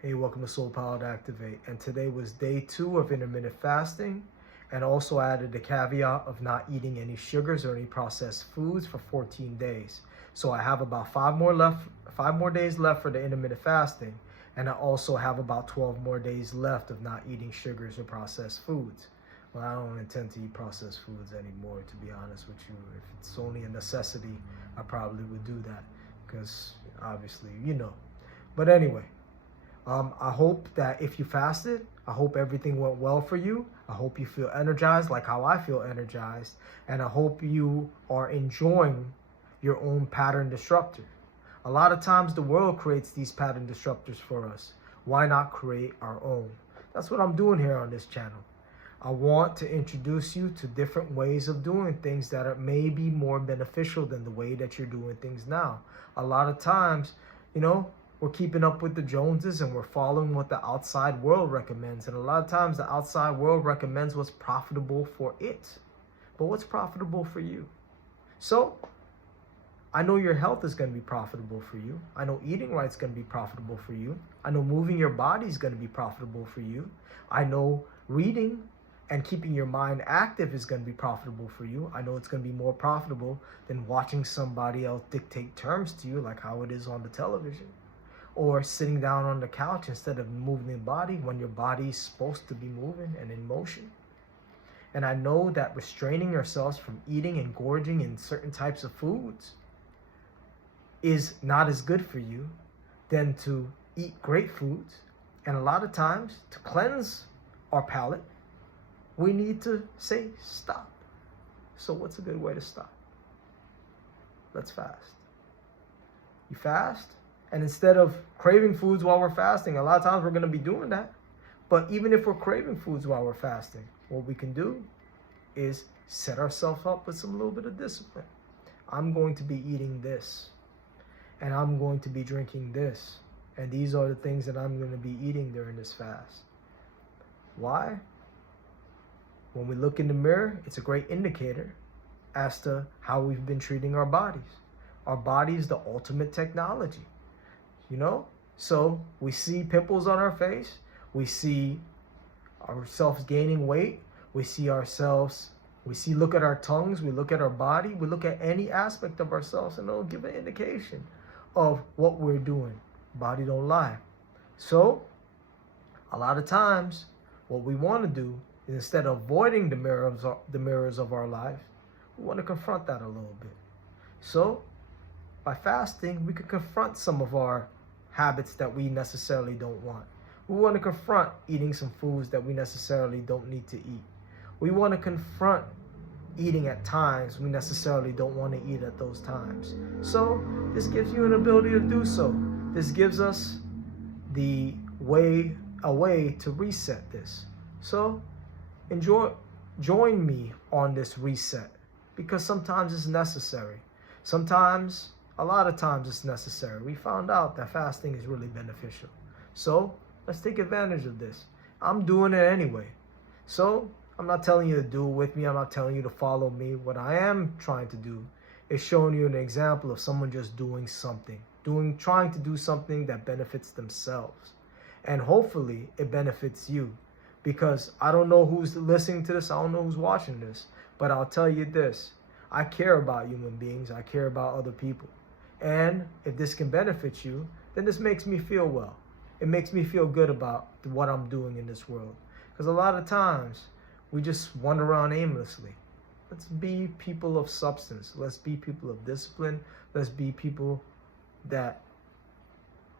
Hey, welcome to Soul Powered Activate. And today was day 2 of intermittent fasting. And also added the caveat of not eating any sugars or any processed foods for 14 days. So I have about 5 more days left for the intermittent fasting. And I also have about 12 more days left of not eating sugars or processed foods. Well, I don't intend to eat processed foods anymore, to be honest with you. If it's only a necessity, I probably would do that. Because obviously, But anyway. I hope that if you fasted, I hope everything went well for you. I hope you feel energized like how I feel energized. And I hope you are enjoying your own pattern disruptor. A lot of times the world creates these pattern disruptors for us. Why not create our own? That's what I'm doing here on this channel. I want to introduce you to different ways of doing things that are maybe more beneficial than the way that you're doing things now. A lot of times, we're keeping up with the Joneses and we're following what the outside world recommends. And a lot of times the outside world recommends what's profitable for it. But what's profitable for you? So I know your health is going to be profitable for you. I know eating right is going to be profitable for you. I know moving your body is going to be profitable for you. I know reading and keeping your mind active is going to be profitable for you. I know it's going to be more profitable than watching somebody else dictate terms to you like how it is on the television. Or sitting down on the couch instead of moving your body when your body is supposed to be moving and in motion. And I know that restraining yourselves from eating and gorging in certain types of foods is not as good for you than to eat great foods. And a lot of times, to cleanse our palate, we need to say stop. So what's a good way to stop? Let's fast. You fast. And instead of craving foods while we're fasting, a lot of times we're going to be doing that. But even if we're craving foods while we're fasting, what we can do is set ourselves up with some little bit of discipline. I'm going to be eating this. And I'm going to be drinking this. And these are the things that I'm going to be eating during this fast. Why? When we look in the mirror, it's a great indicator as to how we've been treating our bodies. Our body is the ultimate technology. So we see pimples on our face, we see ourselves gaining weight, look at our tongues, we look at our body, we look at any aspect of ourselves, and it'll give an indication of what we're doing. Body don't lie. So a lot of times what we want to do is, instead of avoiding the mirrors of our life, we want to confront that a little bit. So by fasting, we could confront some of our habits that we necessarily don't want. We want to confront eating some foods that we necessarily don't need to eat. We want to confront eating at times we necessarily don't want to eat at those times. So this gives you an ability to do so. This gives us a way to reset this. So join me on this reset, because sometimes it's necessary. A lot of times it's necessary. We found out that fasting is really beneficial. So let's take advantage of this. I'm doing it anyway. So I'm not telling you to do it with me. I'm not telling you to follow me. What I am trying to do is showing you an example of someone just doing something, trying to do something that benefits themselves. And hopefully it benefits you, because I don't know who's listening to this. I don't know who's watching this, but I'll tell you this. I care about human beings. I care about other people. And if this can benefit you, then this makes me feel well. It makes me feel good about what I'm doing in this world. Because a lot of times we just wander around aimlessly. Let's be people of substance. Let's be people of discipline. Let's be people that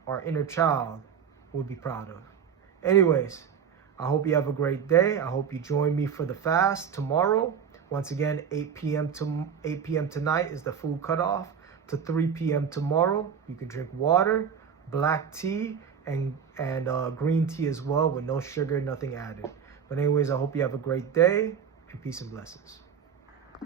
our inner child would be proud of. Anyways, I hope you have a great day. I hope you join me for the fast tomorrow. Once again, 8 p.m. tonight is the food cutoff. To 3 p.m. tomorrow, you can drink water, black tea, and green tea as well, with no sugar, nothing added. But anyways, I hope you have a great day, and peace and blessings.